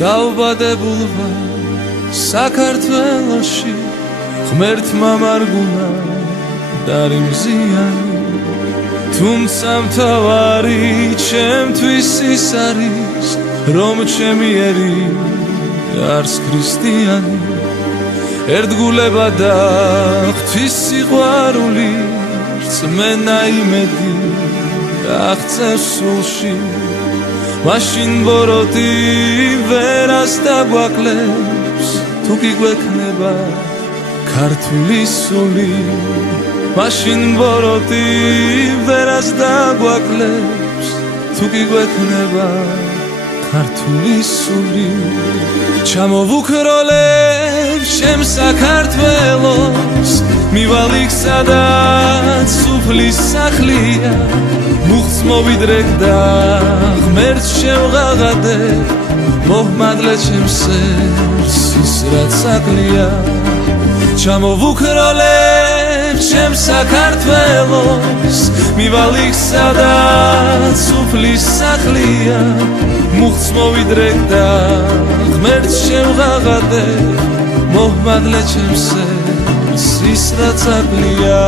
დავბადებულ ვარ საქართველოში ღმერთმა მარგუნა დარიმზიანი თუმცა მთავარი ჩემთვის ის არის რომ ჩემი ერი არს ქრისტიანი ერთგულება და ღვთის სიყვარული რწმენა იმედი აღწევს სულში მაშინ ბოროტი ვერას დაგვაკლებს თუ კი გვექნება ქართული სული მაშინ ბოროტი ვერას დაგვაკლებს თუ კი გვექნება ქართული სული ჩამოვუქროლებ ჩემ საქართველოს მივალ იქ სადაც სუფლის სახლია მუხტს მოვიდრეკ და ღმერთს შევღაღადებ მოჰმადლე ჩემს სერს ის რაც აკლია ჩამოვუქროლებ ჩემ საქართველოს მივალ იქ სადაც სუფლის სახლია მუხტს მოვიდრეკ და ღმერთს შევღაღადებ მოჰმადლე ჩემს სერს ის რაც აკლია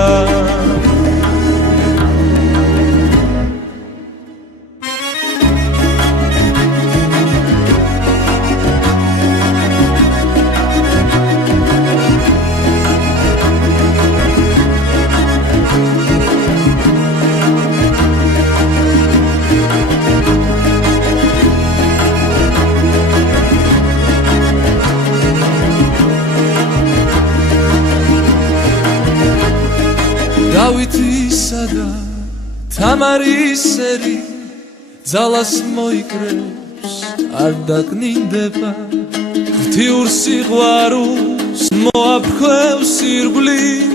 დავითისა და თამარის სერი ძალას მოიკრებს არ დაკნინდება ღვთიურ სიყვარულს მოაფრქვევს ირგვლივ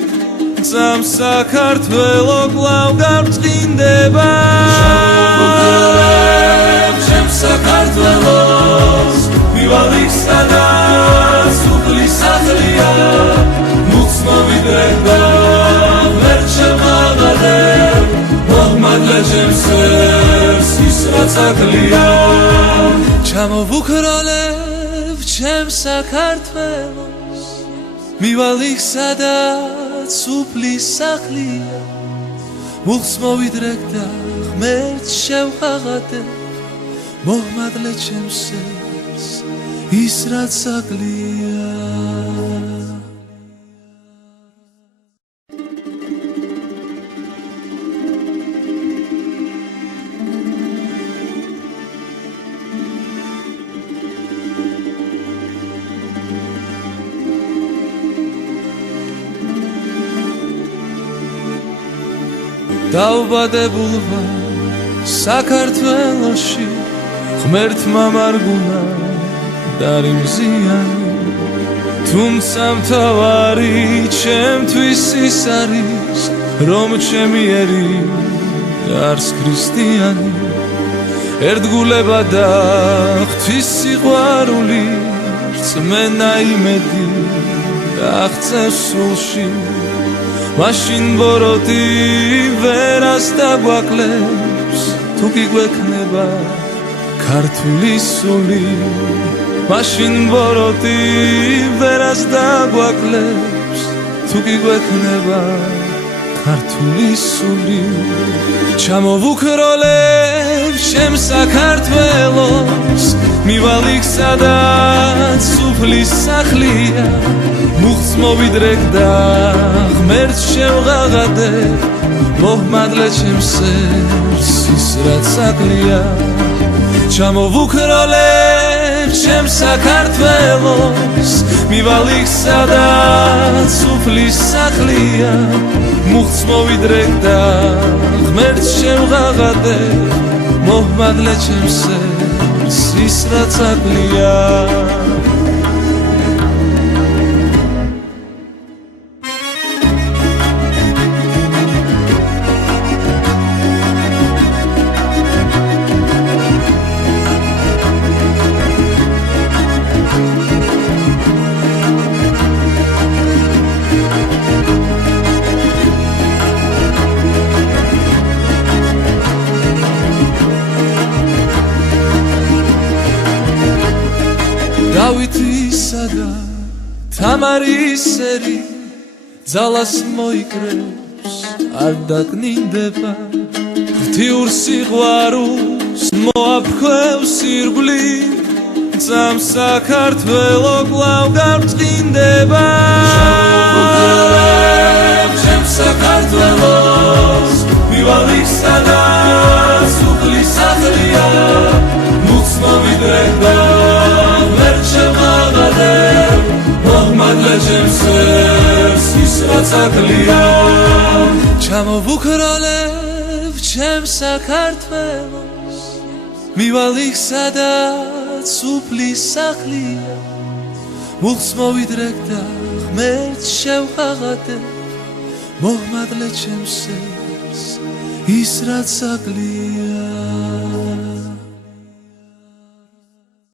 ძამ საქართველო კვლავ გამწყინდება ჩემ საქართველოს მივალ იქ სადაც სუფლის სახლია მუხტს მოვიდრეკ და მოჰმადლე ჩემს სერს ის რაც აკლია ჩამოვუქროლებ ჩემ საქართველოს მივალ იქ სადაც სუფლის სახლია მუხტს მოვიდრეკ და ღმერთს შევღაღადებ მოჰმადლე ჩემს სერს ის რაც აკლია დავბადებულ ვარ საქართველოში ღმერთმა მარგუნა დარიმზიანი თუმცა მთავარი ჩემთვის ის არის რომ ჩემი ერი არს ქრისტიანი ერთგულება და ღვთის სიყვარული რწმენა იმედი აღწევს სულში მაშინ ბოროტი ვერას დაგვაკლებს თუ კი გვექნება ქართული სული მაშინ ბოროტი ვერას დაგვაკლებს თუ კი გვექნება ქართული სული ჩამოვუქროლებ ჩემ საქართველოს მივალ იქ სადაც სუფლის სახლია მუხტს მოვიდრეკ და ღმერთს შევღაღადებ მოჰმადლე ჩემს სერს ის რაც აკლია ჩამოვუქროლებ ჩემ საქართველოს მივალ იქ სადაც სუფლის სახლია მუხტს მოვიდრეკ და ღმერთს შევღაღადებ მოჰმადლე ჩემს სერს ის რაც აკლია გავითისა და თამარისერი ძალას მოიკრებს არ დაკნინდება ღთიურ სიყვარულს მოაფრქვევს ირგვლივ ძამ საქართველო კვლავ გავწყინდება ჩემ საქართველოს მივალისა და სუფლის სახლია მუხს მოვიდრეხდა ვერ შემაღადე მოჰმადლე ჩემს სერს ის რაც აკლია ჩამოვუქროლებ ჩემ საქართველოს მივალისა და სუფლის სახლია მუხს მოვიდრეხდა ღმერთს შევღაღადე მოჰმადლე ჩემს სერს ის რაც აკლია